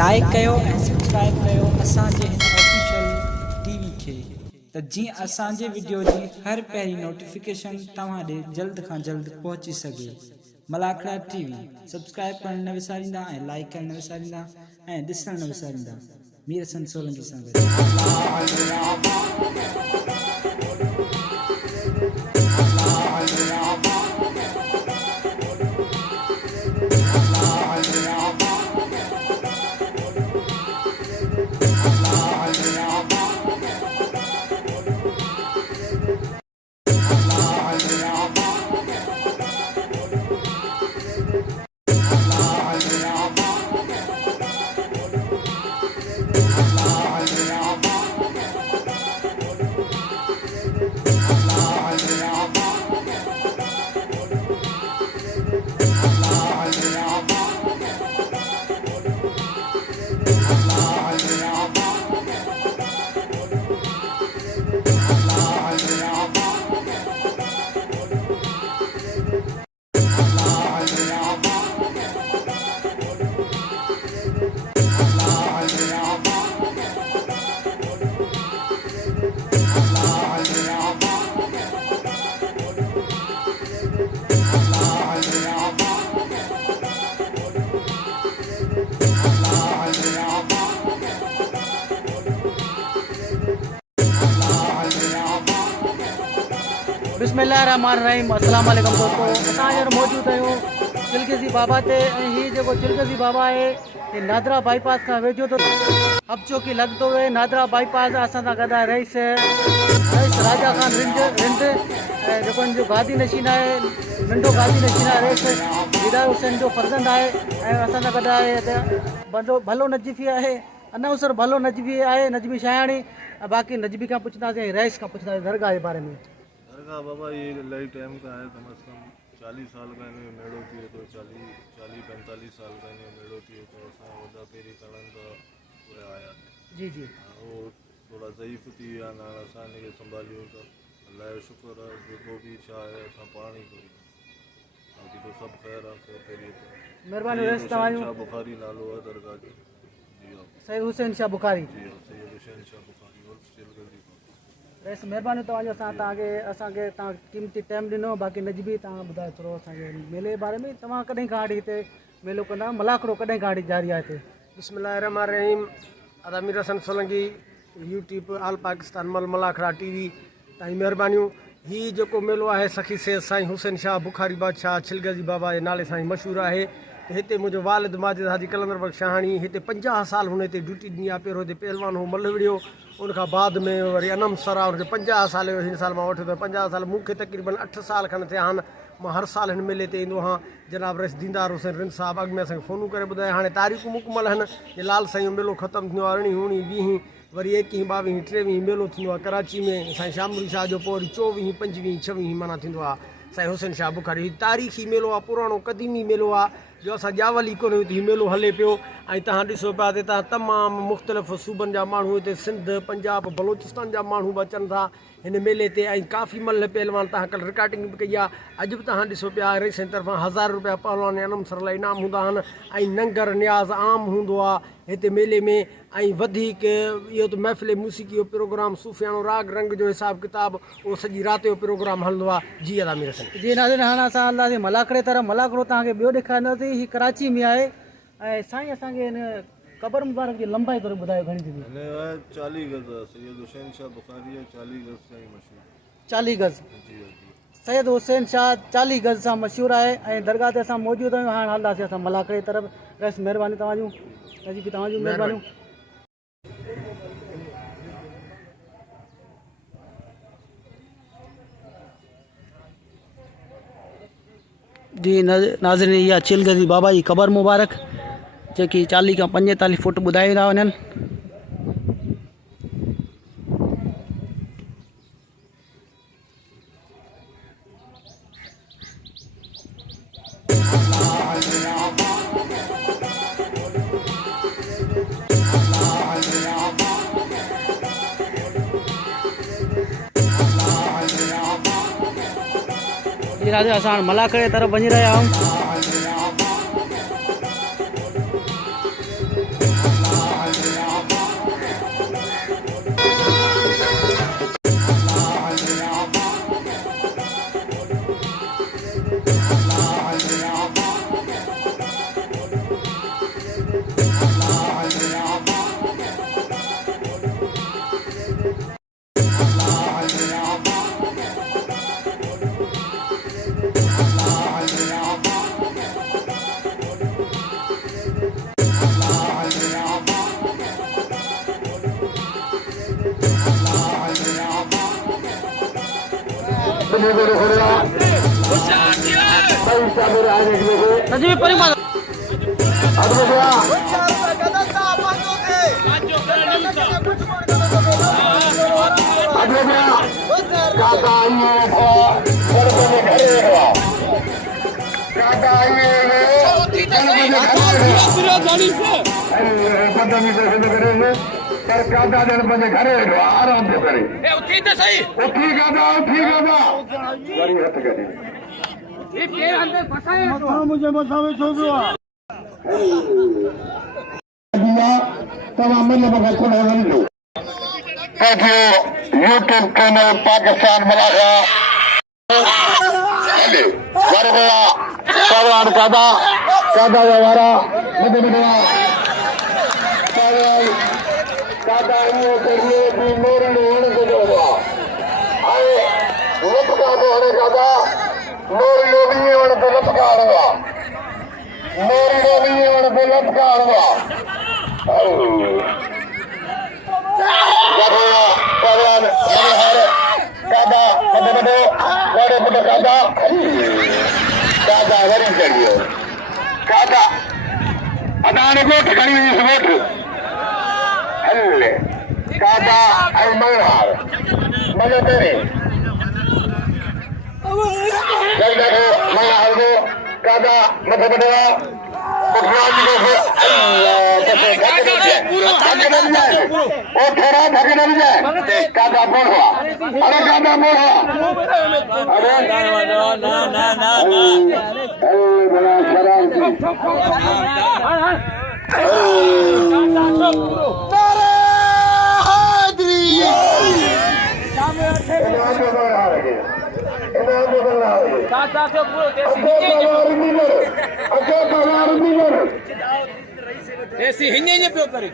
Like कयो ऐं subscribe कयो असांजे हिन ऑफिशियल टीवी खे त जीअं असांजे वीडियो जी हर पहिरीं नोटिफिकेशन तव्हां ॾे जल्द खां जल्द पहुची सघे। मलाखड़ा टीवी सब्सक्राइब करण न विसारींदा ऐं लाइक करण न विसारींदा ऐं ॾिसण न विसारींदा। मीर हसन सोलंकी सां बिस्मिल्लाहिर्रहमानिर्रहीम। अस्सलाम वालेकुम दोस्तों, असां हींअर मौजूद आहियूं चिलगज़ी बाबा ते ऐं हीअ जेको चिलगज़ी बाबा आहे हे नादरा बाईपास खां वेझो थो हबचौकी लॻंदो हुए। नादरा बाईपास असां सां गॾु आहे रईस राजा खान रिंड ऐं जेको हिन जो गादी नशीन आहे, नंढो गादी नशीन आहे रईस हिदायत हुसैन जो फर्ज़ंद आहे ऐं असां सां गॾु आहे भलो नजफ़ी आहे, अनाउंसर भलो नजफ़ी आहे, नजमी शायाणी। बाक़ी नजमी खां पुछंदासीं ऐं रईस खां पुछंदासीं दरगाह जे बारे में। दरगाह बाबा ये इलाही टाइम का है, कम से कम 40 साल का इन्हें मेड़ो थिए तो 40-45 साल का इन्हें मेड़ो थिए तो असां वॾा पहिरीं करण त उहे आया जी जी वो थोड़ा ज़ईफ़ थी विया आहिनि, हाणे असां हिनखे संभालियूं त अलाह जो शुक्र आहे। जेको बि छा आहे असां पाण ई कयूं, बाक़ी तो सभु ख़ैर आहे। पहिरीं त महिरबानी रईस तव्हांजो। शाह बुखारी नालो आहे दरगाह जो। जी हा, सैयद हुसैन शाह बुखारी। जी हा, सैयद हुसैन शाह बुखारी और चिलगज़ी रईस महिरबानी तव्हांजो, असांखे तव्हां क़ीमती टाइम ॾिनो। बाक़ी नजबी तव्हां ॿुधायो थोरो असांखे मेले जे बारे में, तव्हां कॾहिं खां वठी हिते मेलो कंदा, मलाखड़ो कॾहिं खां वठी जारी आहे हिते? बिस्मिल्लाहिर्रहमानिर्रहीम। अदा Mir Hasan Solanki, YouTube all Pakistan Malakhra TV तव्हांजी महिरबानियूं। हीउ जेको मेलो आहे सखी सैयद साईं हुसैन शाह बुखारी बादशाह चिलगज़ी बाबा जे नाले सां ई मशहूरु आहे। हिते मुंहिंजो वालिद माजिद हाजी कलंदर बख़्श शाहाणी हिते 50 साल हुन हिते ड्यूटी ॾिनी आहे। पहिरियों हिते पहलवान हो मल विड़ियो, उनखां बाद में वरी अनम सर आहे, हुनखे 50 साल जो हिन साल मां वठो त 50 साल, मूंखे तक़रीबन 8 साल खनि थिया आहिनि। मां हर साल हिन मेले ते ईंदो आहियां। जनाब रईस दीदार हुसैन रिंद साहिबु अॻु में असांखे फ़ोनूं करे ॿुधाए, हाणे तारीख़ूं मुकमल आहिनि। जे लाल साईं जो मेलो ख़तमु थींदो आहे 19, 20, वरी 21, 22, 23 मेलो थींदो आहे कराची में साईं शामली शाह जो। पोइ वरी 24, 25, 26 माना थींदो आहे साईं हुसैन शाह बुखारी। हीउ तारीख़ी मेलो आहे, पुराणो क़दीमी मेलो आहे जो असां ॼावल ई कोन्हे हीउ मेलो हले पियो। ऐं तव्हां ॾिसो पिया त हितां तमामु मुख़्तलिफ़ सूबनि जा माण्हू हिते सिंध, पंजाब, बलोचिस्तान जा माण्हू बि अचनि था हिन मेले ते। ऐं काफ़ी मल पहलवान तव्हां कल्ह रिकॉर्डिंग बि कई आहे। अॼु बि तव्हां ॾिसो पिया रईस तरफ़ां 1000 रुपया पहलवान अनम सर लाइ इनाम हूंदा आहिनि ऐं लंगर न्याज़ आम हूंदो आहे हिते मेले में। ऐं वधीक इहो त महफ़िल मूसीक़ी जो प्रोग्राम, सूफ़ियानो राग रंग जो हिसाबु किताबु, उहो सॼी राति जो प्रोग्राम हलंदो आहे। जी अदा मीर हसन जी नाज़रीन, हाणे असां हलंदासीं मलाखड़े तरफ़। मलाखड़ो तव्हांखे ॿियो ॾेखारींदासीं, हीउ कराची में आहे। ऐं साईं असांखे हिन क़बर मुबारक जी लंबाई थोरी ॿुधायो घणी थींदी? हिन आहे 40 गज़ आहे। सैयद हुसैन शाह बुखारी आहे 40 गज़ सां ई मशहूरु। 40 गज़ जी जी सैयद हुसैन शाह 40 गज़ सां मशहूरु आहे। ऐं दरगाह ते असां मौजूदु आहियूं। हाणे हलंदासीं असां मलाखड़े तरफ़। रईस महिरबानी तव्हांजूं, नजीब तव्हांजूं महिरबानियूं। जी नाज़रीन, इहा चिलगज़ी बाबा जी क़बर मुबारक जेकी 40 खां 45 फुट ॿुधाई था वञनि। जी राजा, असां हाणे मलाखड़े तरफ़ वञी रहिया आहियूं। नजीब परिमाण आराम से करे मुझे मसावे छो दियो तमाम यूट्यूब चैनल पाकिस्तान मलाखा कादा व्यवहारा कादा करिए भी मेरे होने को जो हुआ आए लपका होने कादा मेरे लोग नहीं होने को लपका हुआ मेरे लोग नहीं होने को लपका हुआ अदाने को ठिकानी हुई वोट हल्ले कादा अलमनहार मजे तेरे जल देखो मैं हल्दो कादा मत बड़ा बुखराज को वो थोड़ा धके न जाए कादा बोल हुआ अरे कादा बोल हुआ अरे ना बड़ा शरारती ऐसी हिन्ने पियो करे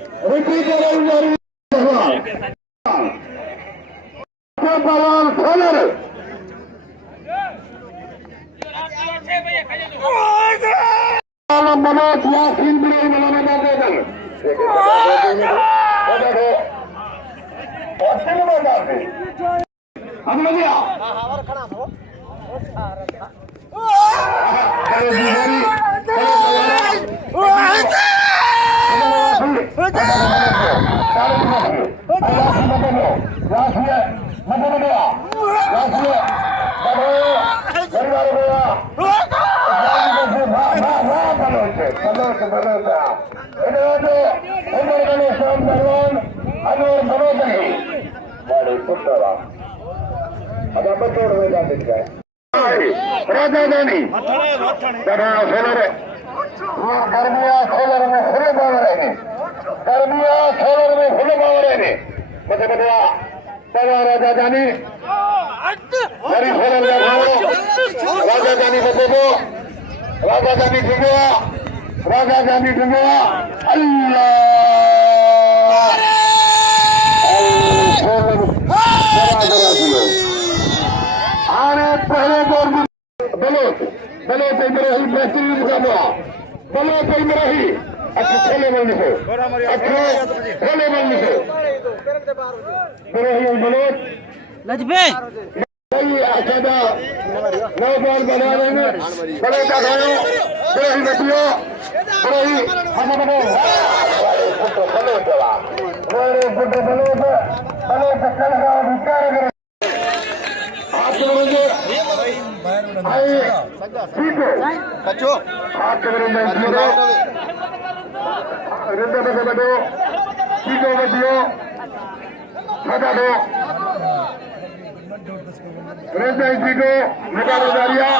राजधानी गर्मिया सोलर में खुले पावर है गर्मिया सोलर में खुले पावर है मतलब बता राजधानी गरी सोलर राजधानी बतो राजधानी ढूंढवा राजधानी ढूंढवा अल्लाह आने पहले दौर में बलोच इब्राहिम बेहतरीन मुकाबला बलोच इब्राहिम अच्छे खेले बनने से इब्राहिम बलोच नजबे अशादा नौ बॉल बना रहे हैं बड़े का खाओ इब्राहिम बतियो इब्राहिम हम बनो बलोच कल का विचार करें बच्चों हाथ करेंगे रिंदे में बैठो सीधे बैठियो हटा दो रिंदे सीधे निकालो जारिया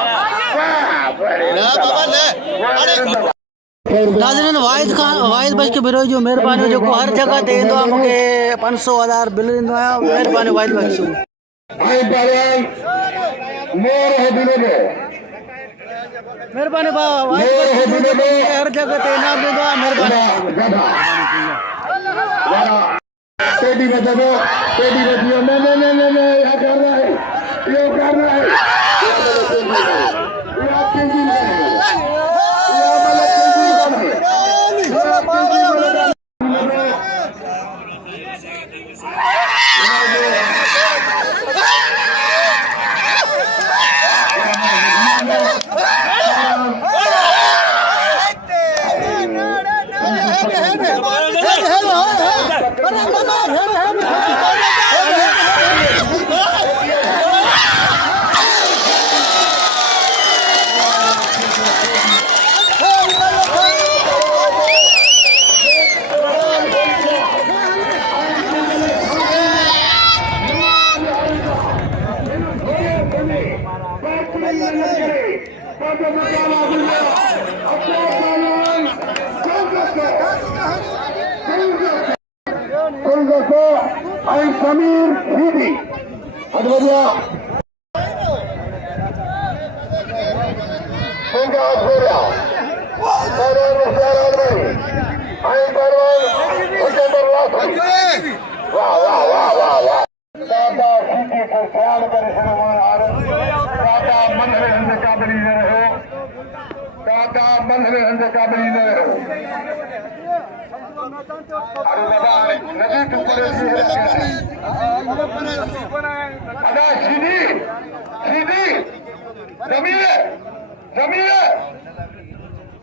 नाज़रीन वाहिद बच के बिरो जो मेहरबानी जो हर जगह ते ईंदो आहे मूंखे 500,000 बिल ॾींदो आहियां मेहरबानी वाहिद बच आई बारान मोर है दिले में मेहरबानी हर जगह ते इनाम ॾींदो आहे मेहरबानी पेटी में दो पेटी में दियो नहीं यहाँ कर रहा है ये कर रहा है समीर सीधी अदवरिया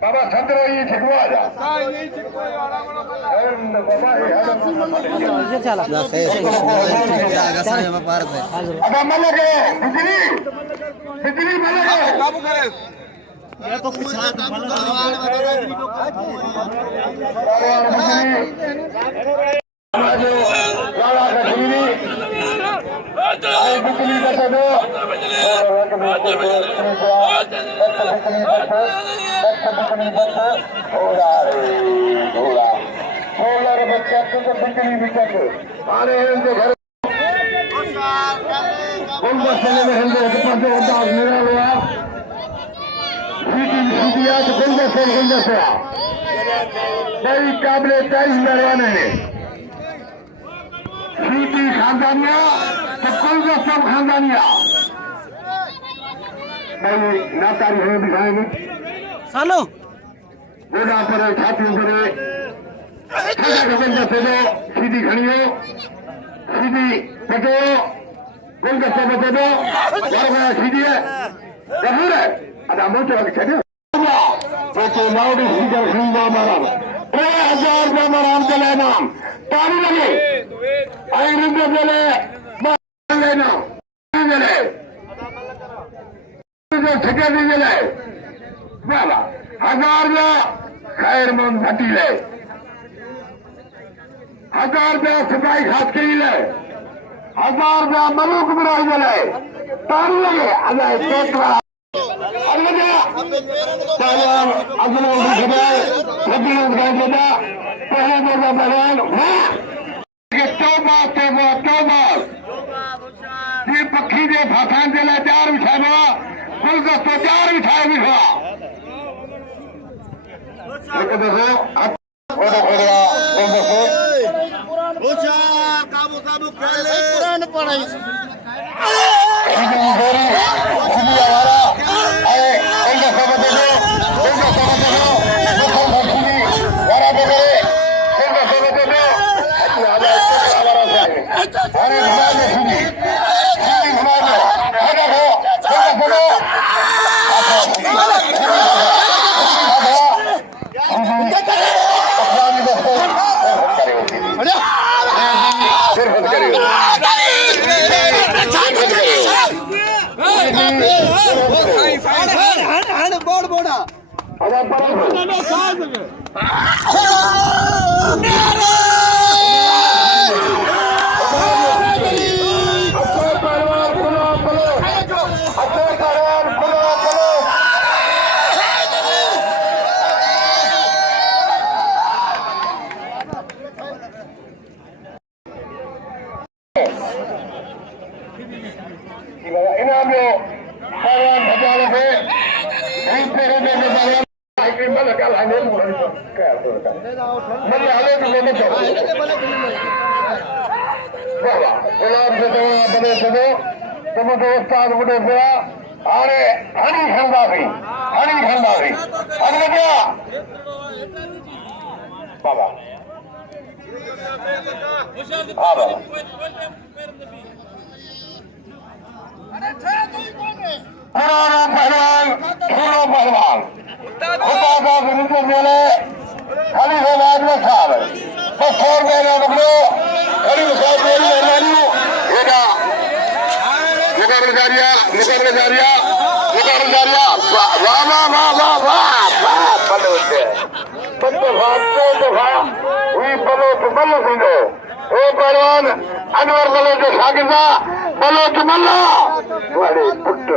बाबा छंद्र ये छिकवा जा अब मलक है बिजली बिजली मलक है काबू करे ये तो कुछ लाला का बिजली बिजली का दो बड़ी काबिले तारीफ मेहरबानी है सीटी खानदानिया तो कुल का सब खानदानिया भाई नातारी हमें दिखाएंगे सालो गोदा पर छातियों पर सीधी खड़ी हो सीधी बचो गुल का सब बचो दो सीधी है जरूर है अदा मोचो चलिए लाउड स्पीकर खरीदा हमारा 3000 रुपया मराम चले नाम तारी लगे आई रुपये बोले लेना चले ठेके दी चले 1000 रुपया खैर मन घटी ले 1000 रुपया सिपाही खास के ले 1000 रुपया मलूक बुराई चले तारी लगे अदा पेटवा पक्षी जे फासान जे लाइ जार विछाइबो कुल दस्तो जार विछाए बीठो हिकु दफ़ो इनाम जो यही फेरे में आइसक्रीम में लगा लाने मुझे क्या होता है मेरे हाले में लेने चाहिए बाबा गुलाब से बने सुनो तुम दोस्तान बुढ़े गया अरे हनी खंडा भी हनी क्या बाबा हाँ बाबा पुराना पहलवान खुदा का मेले खाली से बाद में साहब बस 100 रुपये ना पकड़ो खाली साहब मेरी मेहरबानी बेटा मुकाबले जारिया वाह बल्ले होते दफा हुई बलो तो बल्लो सुनो ओ पहलवान अनवर बलो जो शागिर्दा बलो तो मल्ला बड़े पुत्र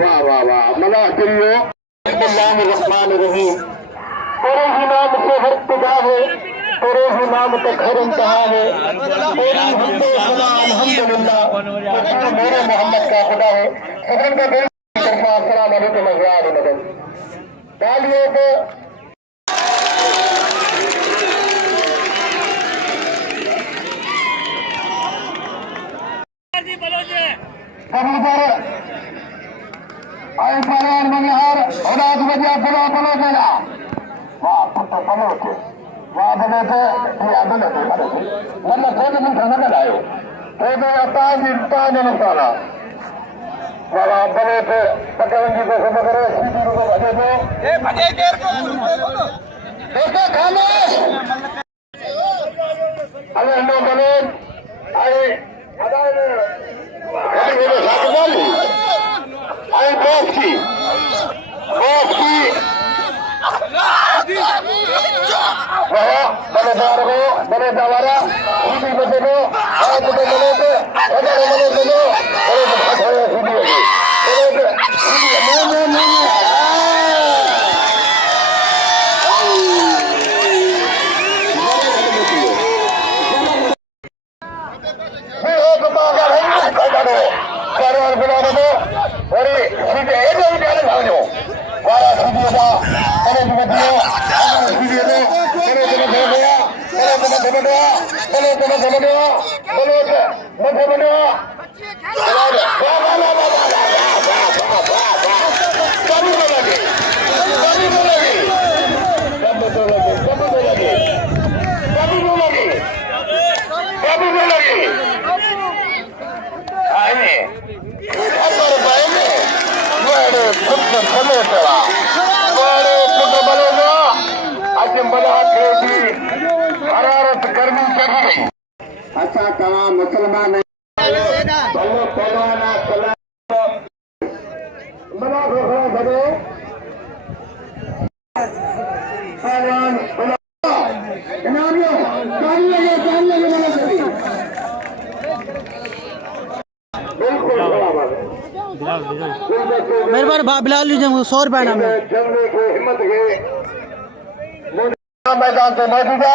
वाह मना करियो बिस्मिल्लाहिर्रहमानिर्रहीम तेरे ही नाम से हर खुदा है तेरे ही नाम से घर इंतहा है तेरी हमदे सना अल्हम्दुलिल्लाह मेरे मोहम्मद का खुदा है सदन का दिल अस्सलाम वालेकुम अज़रार मदद तालियों को कबूतर आई पहलवान मंगलहार औलाद बजा बलो देना वाह पुत्र बलो के वाह बलो थे ये बलो थे मतलब थोड़े दिन ठंडा लायो थोड़े अताज न साला वाह बलो थे पकड़न जी को सब करे सीधी को भजे दो ए भजे देर को दोस्तों खामोश अरे नो बलो आई अदाय आई बॉस की बड़े दवारा सीधी बचे दो हाथ को बने पे बड़े दो बड़े सीधी होगी अच्छा तमाम मुसलमान मेहरबानी बिलाल लीजिए 100 रुपये नाम मैदान से मौजूदा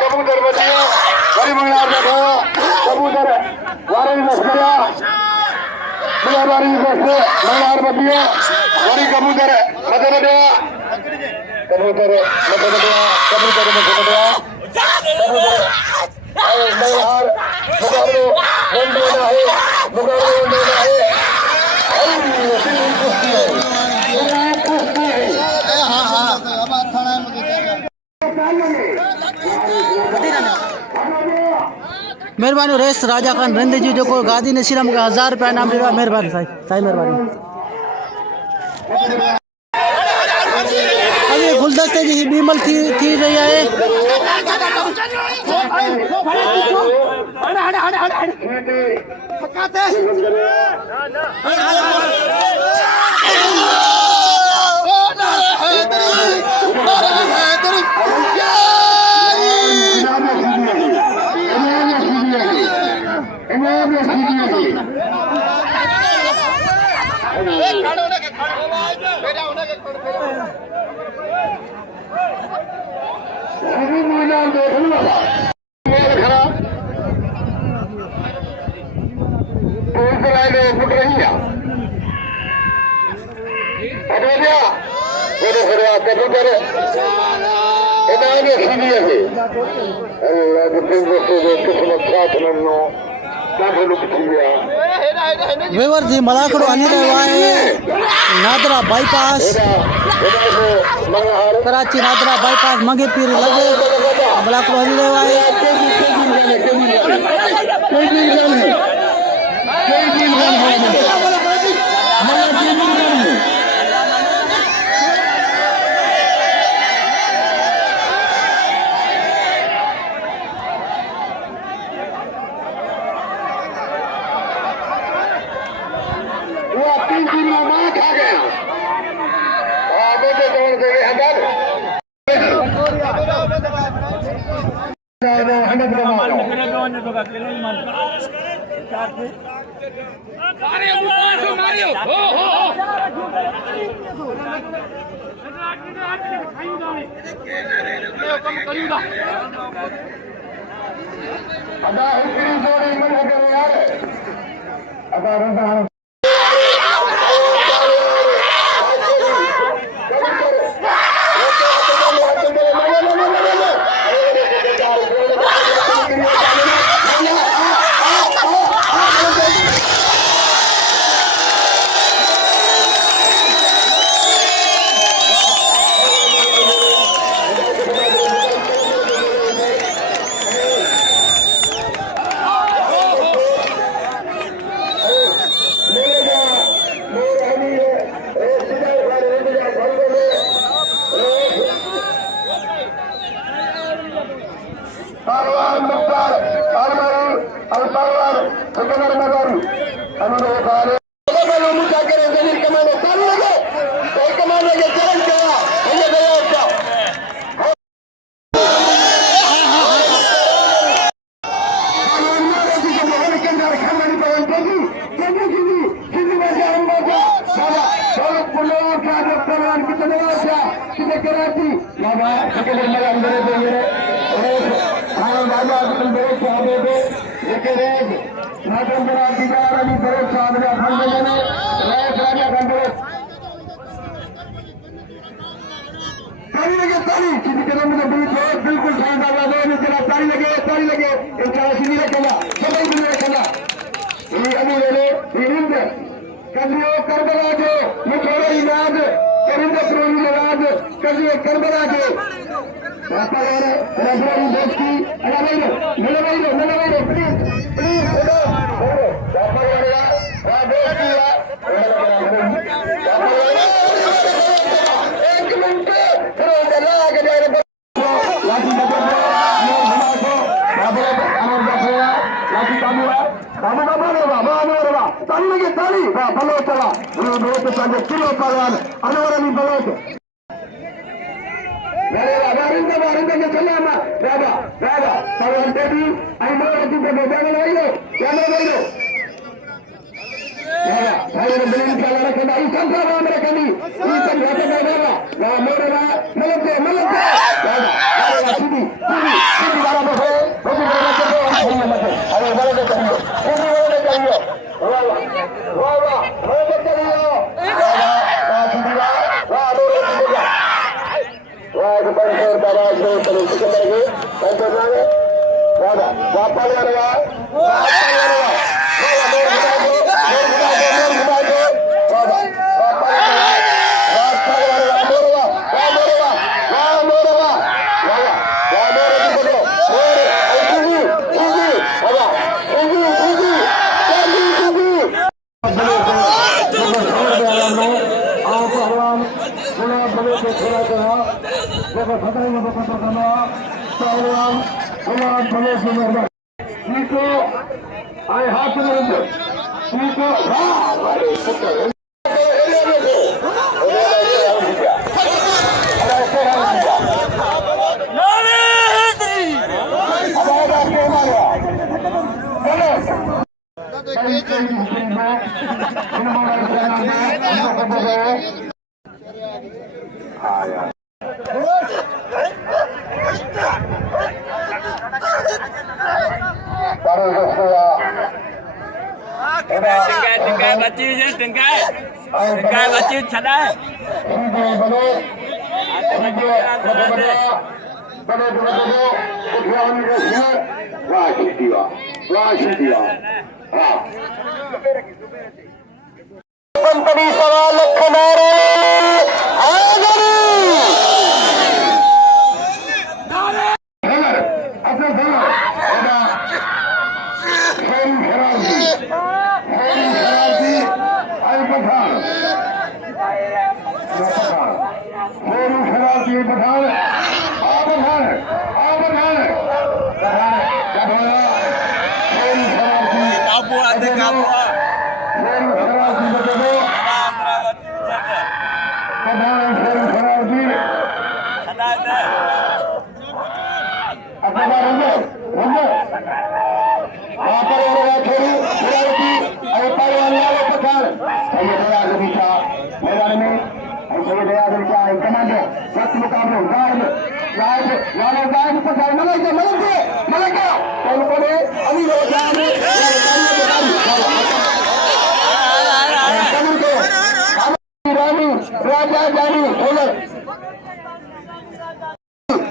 कबूतर बचिया बड़ी मंगलार देखो कबूतर वारंग लश्करिया मंगलार बचिया बड़ी कबूतर मध्य कबूतर कबूतर मंगलार मुकाबले देना है मेहरबानी रेस राजा खान रिंद जी जो गादी ने सिर्फ 1000 रुपया नाम दिया मेहरबानी साईं मेहरबानी अभी गुलदस्ते जी बीमल थी रही है वेवर जी मलाखड़ो हली रहियो आहे नादरा बाईपास कराची नादरा बाईपास मंगे पीर लगे मलाखड़ो हली रहियो आहे Nico आए हाथ में ठीक है वाह भाई पुत्र Tengkai batu je, tengkai batu cadai. Company सवाल खनारे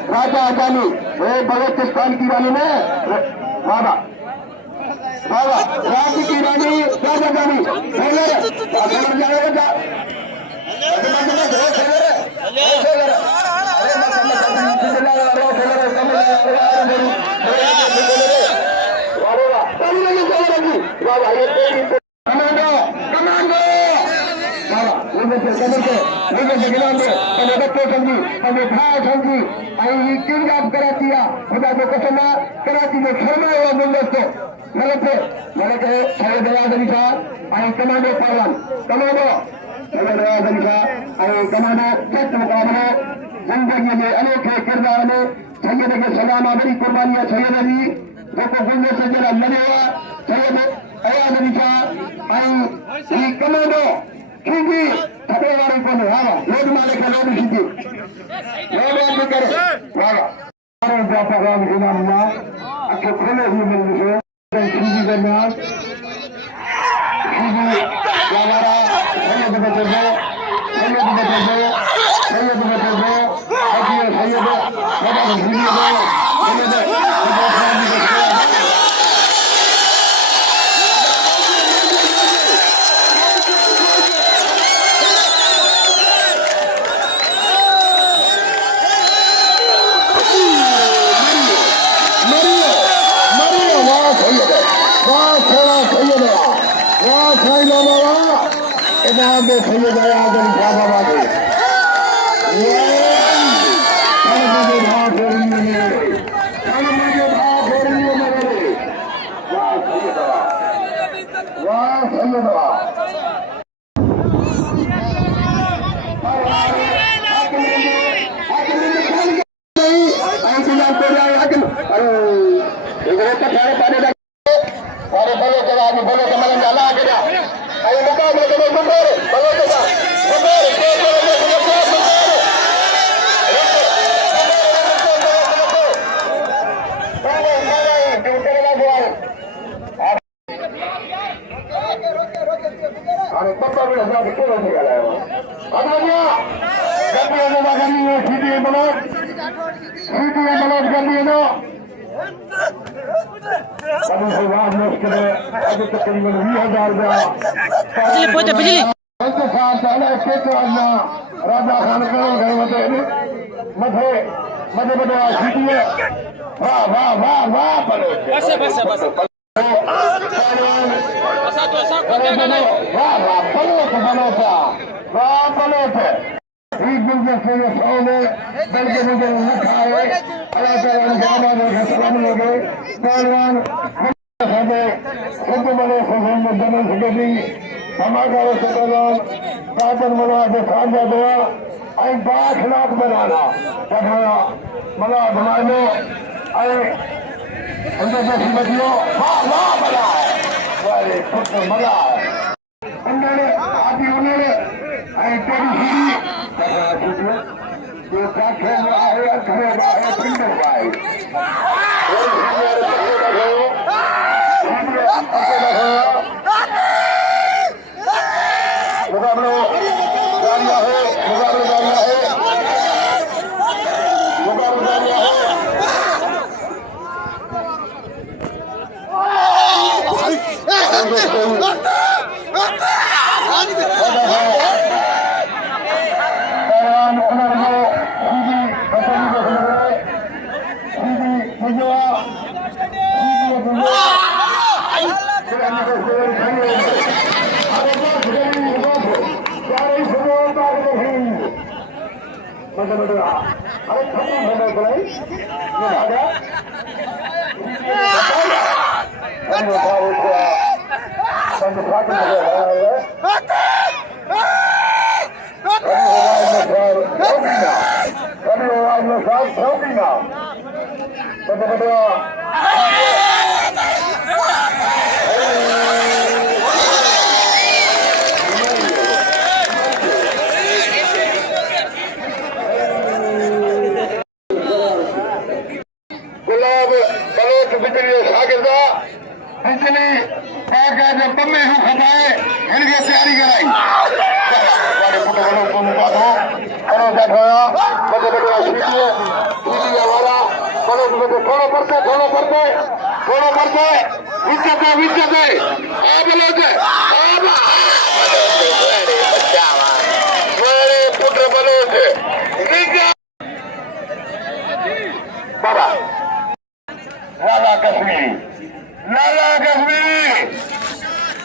राजा जानी बलोचिस्तान की रानी में बाबा बाबा राज्य की रानी राजा जानी कराची में शर्मा कमांडो पहलवान कमांडो कमांडो चट मुकाबलो जिंदगी में अनोखे किरदार में सैयद के सलामा बड़ी कुर्बानियां सैयद अली जेको गुंडे से जरा लड़े हुआ सैयद अयाद अली शाह कमांडो खींची थके वाले को हावा लोड मालिक का लोड खींची लोड आदमी करे वाह जाता राम इमाम ना अच्छे खुले ही मिल गए खींची करना खींची यारा सैयद बचे दो सैयद बचे दो सैयद बचे दो सैयद सैयद बड़ा खींची दो राजा खान मथे मधे मधे वाह वाह वाह वाह बस बस बस वाह वाह बल्कि मुझे रखा है असांजे सिंध मले सजन में जनरल सेक्रेटरी धमाका सदन राजन मला जे साझा दुआ ऐं बाखलाक बनाना तथा मला बनाने ऐं उनके बच्चियों वाह वाह बना वाले पुत्र मला उन्होंने आदि उन्होंने ऐं तेरी हिरी जो साखे में आए अखरे आए पिंडर भाई मुकाबले जारिया है मुकाबले जारिया है मुकाबले जारिया है अरे गुलाब बलोच बिजली शागिर्दा बिजली पाका जो पम्मे हूं खटाए इनके तैयारी कराई बड़े पुट बलो को मुकाबलो करो बैठो बड़े बड़े सीटी वाला बलो को थोड़ा पड़ते इज्जत है आ बलोच बड़े पुट बलोच बाबा लाला कश्मीरी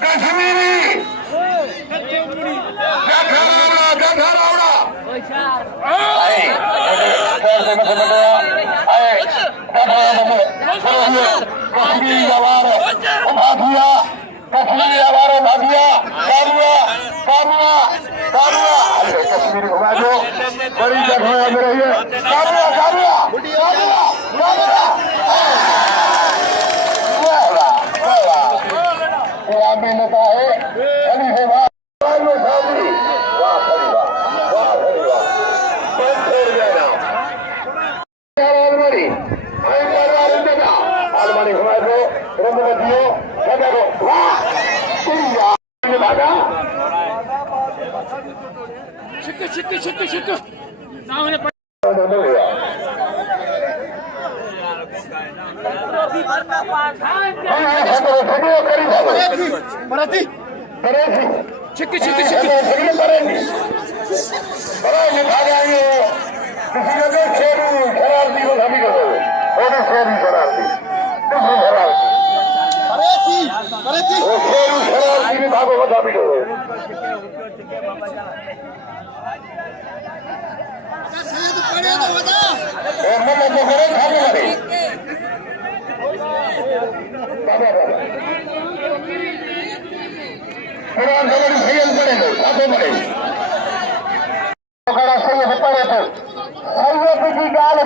कश्मीरी घुमा दो बड़ी जगह में रहिए नेता है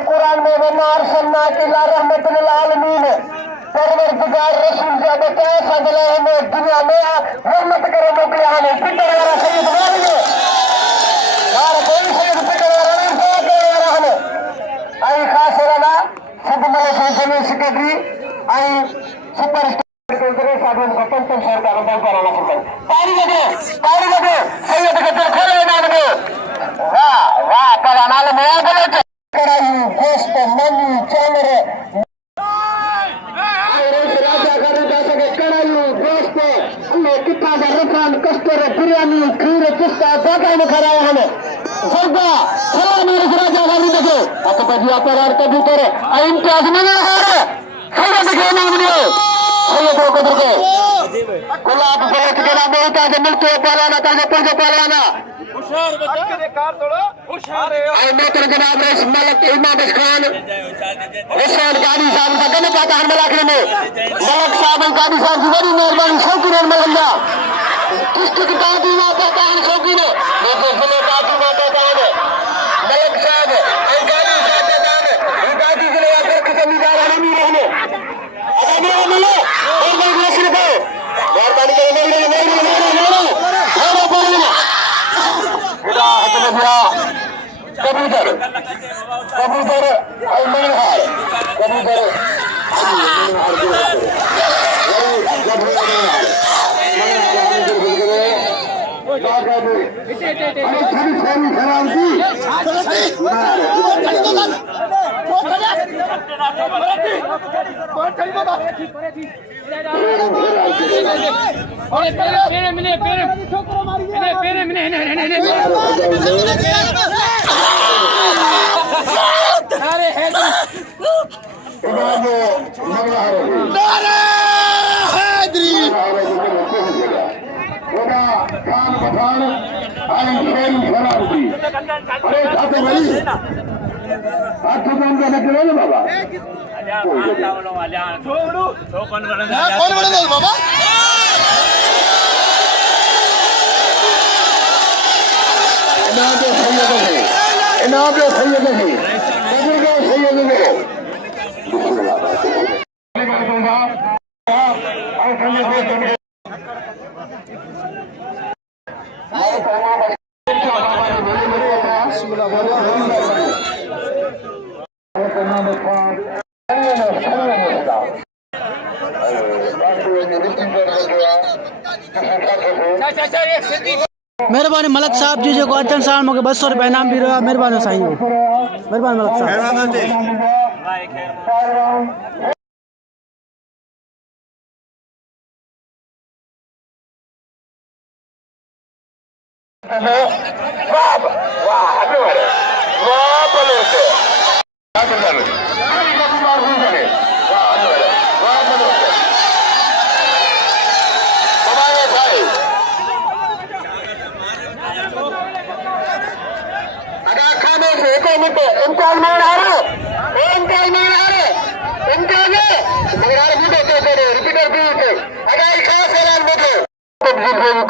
कुरान में वमार सन्ना की ला रहमतुल आलमीन परवरदिगार रसूल जा बता सदले में दुनिया में रहमत करे मोकले आने पिटर वाला सैयद वाले यार कोई सैयद पिटर वाला नहीं सैयद रहने आई खास वाला सब मेरे संसदीय सेक्रेटरी आई सुपरस्टार के तरह साधन का पंचम सरकार का कराना पड़ता ताली लगे सैयद के दिल खोले ना दे वाह पला नाल में आ गए कराई गोश्त मनी चावल कितना रकान कस्टर बिरयानी खीर किस्सा दागा में खराया हमें सरदा सलामी राजा वाली देखो आप बजिया पर और कबूतर इम्तियाज में ना है खड़ा दिखे ना वीडियो ये तो कदर के गुलाब बरत के ना बोलता है मिलते पहलाना ताजे पंजे पहलाना मोहतर जनाब रईस मलिक इमाम खान हुसैन गादी साहब का गले पाता हर मलाखड़े में मलिक साहब गादी साहब की बड़ी मेहरबानी शौकीन मलंगा डिस्ट्रिक्ट गादी माता कान शौकीन जिले गादी माता कान मलिक साहब गादी साहब कान गादी जिले आकर के जमींदार हमी रहने अगर मेरा मिले और मैं नस्ल को मेहरबानी करें मेरे कबूतर कबूतर अलमनहार कबूतर मेहरबानी मलिक साहब जी जो अचन साण मूंखे 200 रुपया इनाम बि रहियो मेहरबानी साईं मेहरबानी मलिक साहब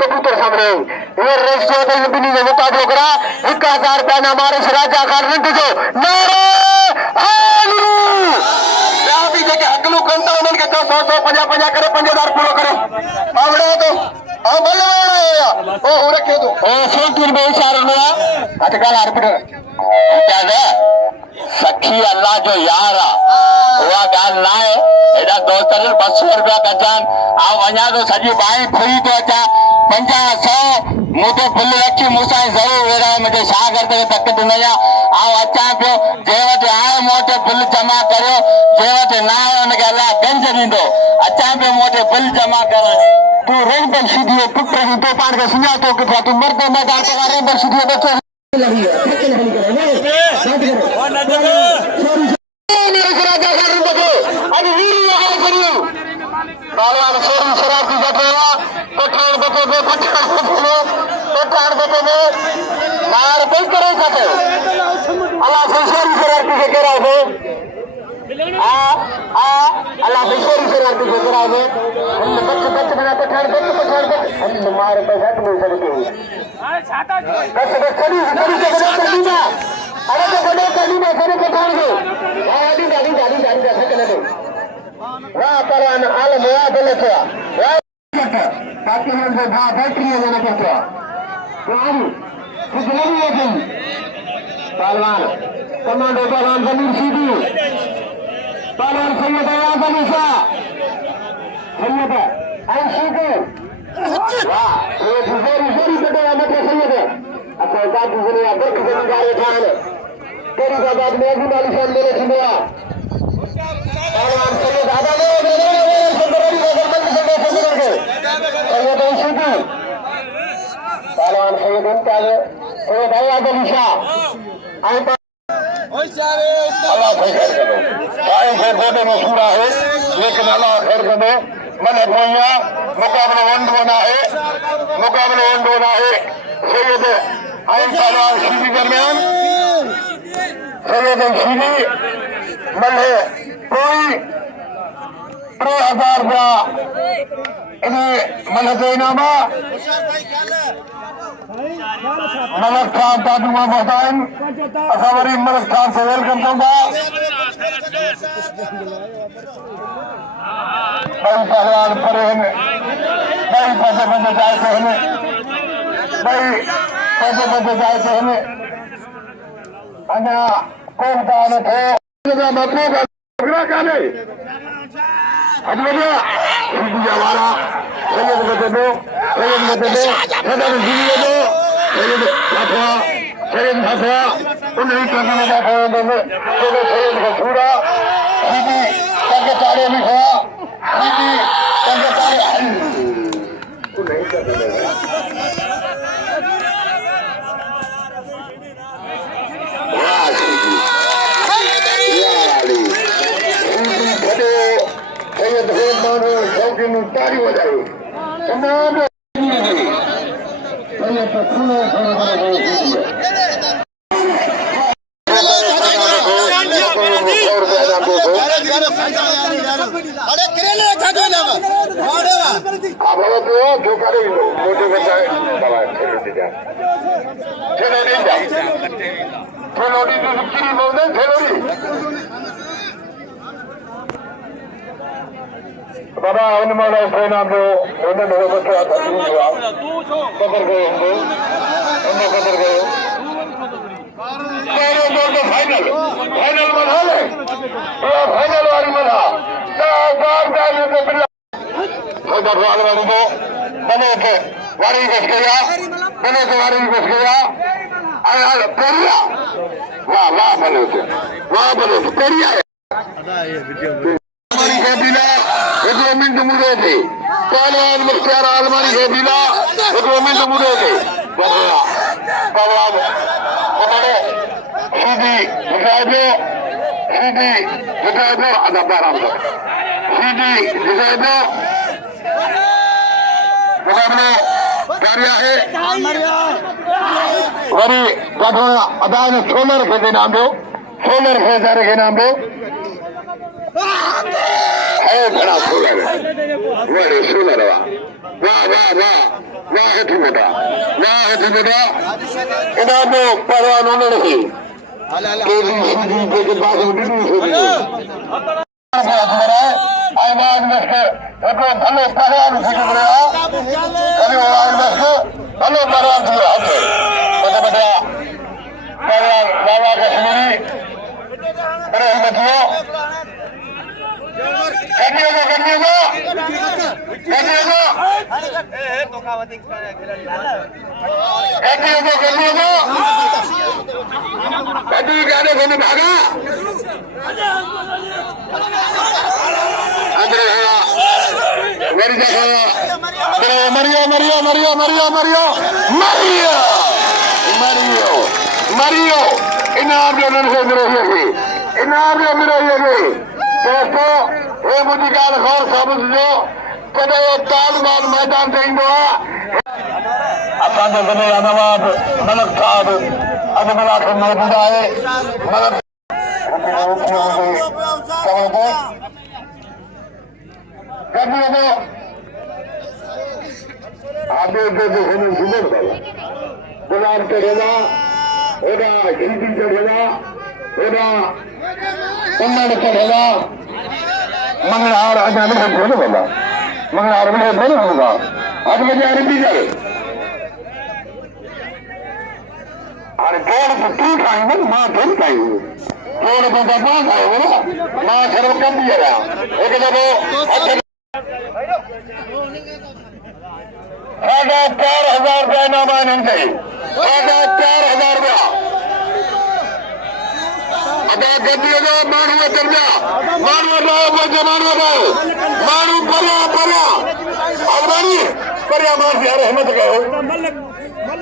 कबूतर सामने मुकाबलो करा 1000 रुपया ना मारे राजा खान जो नारे हकलू कंदा उन्हनि खे 100 150 50 करे 5000 पूरो करे आवड़े तो ओ रखे तो शौकीन में इशारो हुआ अटकाल आर्पिटर क्या है सखी अल्लाह जो यार हुआ गाल ना है एडा दोस्तर 200 रुपया कचान आ वञा तो सजी बाई फुई तो अचा 50 100 मुझे बिल रखी मूंसां ज़रूर वेड़ा मुझे छा करते तक ॾिनई आ अचा पियो जे वटि आयो मूं वटि बिल जमा करियो जे वटि न आयो हुनखे अलाह गंज ॾींदो अचा पियो मूं वटि बिल जमा करण तू रेंबल सीधी पुट ही तो पाण खे सुञातो किथे तू मर्द मैदान ते रेंबल सीधी बच्चो लगी है बालवान सोरी शराब की जगह पठान बचे में नार कोई करे सके अल्लाह से सोरी शराब की जगह है अल्लाह से सोरी शराब की जगह है हम बच बना पठान हम मार पैसा नहीं सकते बस कभी जगह अरे तो बड़े कलीमा करे पठान को गाड़ी जैसे चले दो वाह पहलवान आलम वाह बोले तो वाह ताकि हम से भाग फैक्ट्री में जाना चाहते हैं कुछ नहीं है पहलवान कमांडो पहलवान जमीर सीधी पहलवान सैयद आयाज अली शाह सैयद सीधी वाह ये जोरी कटेगा मत सैयद अच्छा बात दुनिया बर्फ से जा रहे ठान तेरी बात में भी माली शान मेरे सुनवा पहलवान सैयद आदा ने पहलवान सैयद मुमताज सैयद आयाज अली शाह अल्लाह खैर करे भाई खैर दे मशहूरा है लेकिन अल्लाह खैर करे मन भैया मुकाबला वंडो ना है सैयद आई पहलवान शीदी दरमियान सैयद शीदी मल्हे कोई 3000 का इन्हें मल्ह इनामा मलक खान दादुमा मोहतान असावरी मलक खान से वेलकम करूंगा भाई पहलवान परे भाई पैसे बंदे जाए थे हमें भाई पैसे बंदे जाए थे हमें अन्य कौन का थे मतलों का झगड़ा काले हजमत हमारा सैयद बते दो सदर जीविए दो सैयद हथवा उन्हीं करने में बैठे हुए सैयद मशहूरा सीधी करके तारे लिखा सीधी करके तारे नहीं करते शौकीन तारी बजाई मोटे बच्चे बाबा उन्माना उसके नाम पे उन्हें मेरे बच्चे आता हुआ कदर गए होंगे उन्हें कदर गए मेरे दो तो फाइनल बना ले ये फाइनल वाली बना बार जाने को बिल्ला कदर वाले को बने के वारी बच गया बने के वारी बच गया आया पेरिया वाह बने थे पेरिया आलमारी के बिना एक मिनट मुड़े थे पहलवान मुख्तार आलमारी के बिना एक मिनट मुड़े थे पहलवान सीधी दिखाए दो अदब आराम से सीधी दिखाए दो मुकाबले कार्य है वरी अदान 16 रुपए के नाम दो 16 रुपए के नाम दो बड़ा सोलर बड़े सोलर वाह वाह वाह वाह है बेटा इनाम परवान होने नहीं के बाद आवाज में भले परवान भले परवान दिया बेटा परवान बाबा कश्मीरी अरे बच्चों भागा मरियो इनाम दोस्तों ये मुझे गाल गौर समझो कदे तालिबान मैदान से ईंदो आहे असांजो वॾो धन्यवाद मलक साहब अॼु मला खे मौजूद आहे मलक गुलाम चढ़ेगा होगा हिंदी चढ़ेगा होगा कन्नड़ चढ़ेगा मंगलहार अचानक से बोले बोला मंगलहार में बोले होगा आज मुझे अरबी करे अरे जोड़ तो तू खाएंगे माँ तुम खाएंगे जोड़ तो दबा खाएंगे ना माँ शर्म कर दिया एक दबो 4,500 रुपया इनाम आने 4,500 रुपया अदा गड्डियों का मानव दर्जा मानव पर्या अफगानी पर्या मार दिया रहमत गए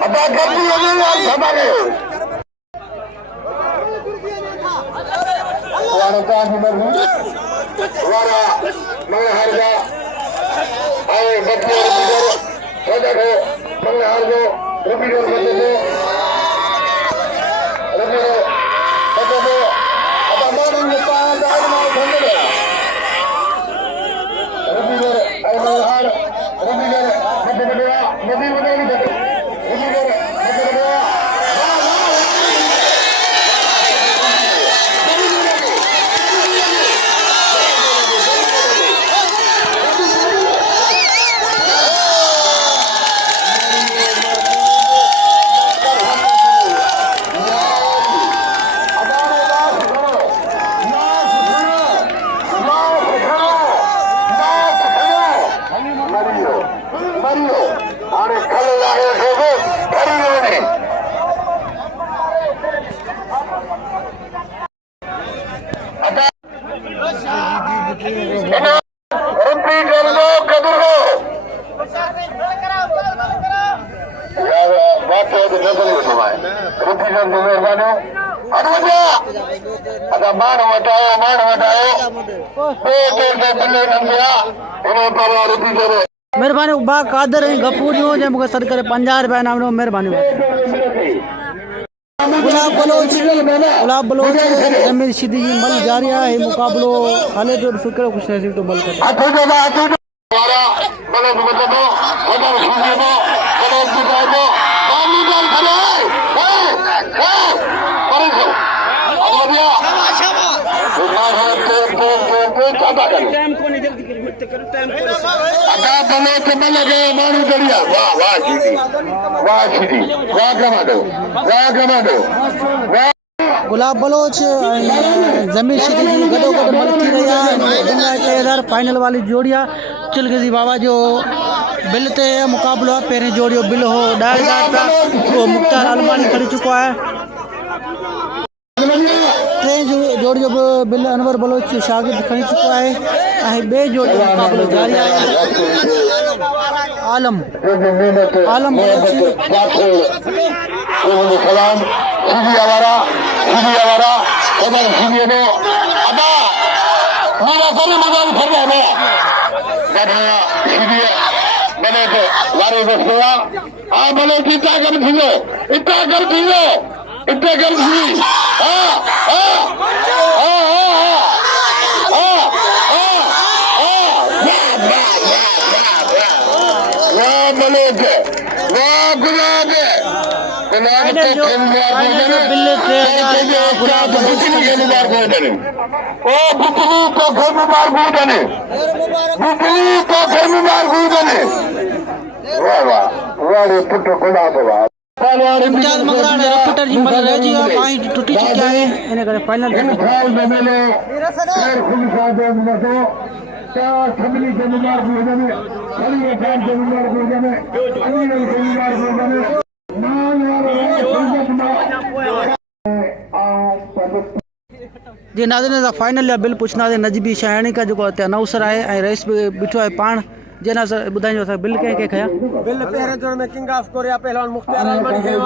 अदा गड्डियों में सभा गए वारा मंगलहार का आए गड्डियों देखो मंगलहार को रुपये मेहरबानी बा कादर ऐं गफूरियूं जे मूंखे सॾु करे 50 रुपया इनाम ॾिनो महिरबानी गुलाब बलोच जमीर शिदी जी मल जारी आहे मुक़ाबलो हले जो फिक्र कुछ नहीं तो मल कर गुलाब बलोच जमीन शिदी जी गडो गड मल थी रही आहे 1000 फाइनल वाली जोड़िया चिलगजी बाबा जो बिल ते मुक़ाबलो आहे पहिरीं जोड़ियो बिल हो 10,000 रुपया वो मुख्तार अलमानी खड़ी चुको आहे जोड़ी जो बिल अनवर बलोच शागिर्द खड़ी चुको है बे जोड़ी मुक़ाबलो जारी आहे आलम बलोच रिपोर्टर जी मल रह जी पॉइंट टूटी चुकिया है इन करे फाइनल जी नाज़रीन फाइनल या बिल पुछना है नजबी शहानी का जो अनाउंसर है रेस भी बिठो है पान जे ना सर बुधाइयो सर बिल के खया बिल पहरे जोड़ में किंग ऑफ कोरिया पहलवान मुख्तार अलमानी खयो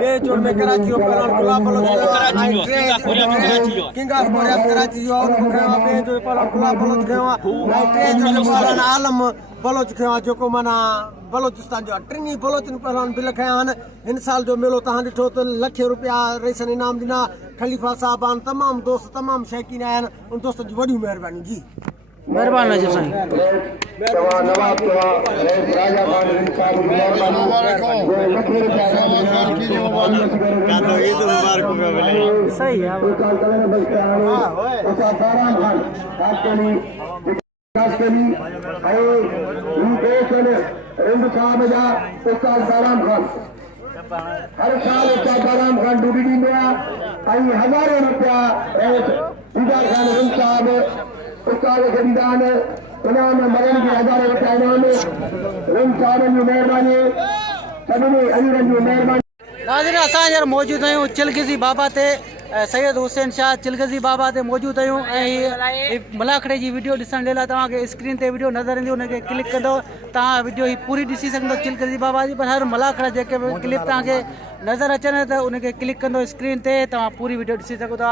बे जोड़ में कराची पहलवान Gulab Baloch king of Korea Karachi जो और खयो बे जो पहलवान गुलाब बलोच खयो टे जोड़ में पहलवान आलम बलोच खयो जो को माना बलोचिस्तान जो टिनी बलोचन पहलवान बिल खया हन इन साल जो मेलो तहां ॾिठो त लख रुपया रेसन इनाम दिना खलीफा साहबान तमाम दोस्त तमाम शौकीन आहिनि उन दोस्त जी वॾी महिरबानी जी मेहरबानी नजर साईं सही है हर साल उस्ताद बाराम खान डूबी ॾींदो आहे हज़ारों रुपया दीदार खान रिम साहब उस्ताद खे ॾींदा आहिनि उन में मरण खे हज़ार रुपया ॾियनि रिम साहबनि जी महिरबानी सभिनी अमीरनि जी महिरबानी नाज़रीन असां हींअर मौजूदु आहियूं चिलगज़ी बाबा ते सैयद हुसैन शाह चिलगज़ी बाबा ते मौजूदु आहियूं ऐं मलाखड़े जी वीडियो ॾिसण जे लाइ तव्हांखे स्क्रीन ते वीडियो नज़र ईंदी उनखे क्लिक कंदो तव्हां वीडियो ही पूरी ॾिसी सघंदो चिलगज़ी बाबा जी पर हर मलाखड़ जेके बि क्लिप तव्हांखे नज़र अचनि त उनखे क्लिक कंदो स्क्रीन ते तव्हां पूरी वीडियो ॾिसी सघो था।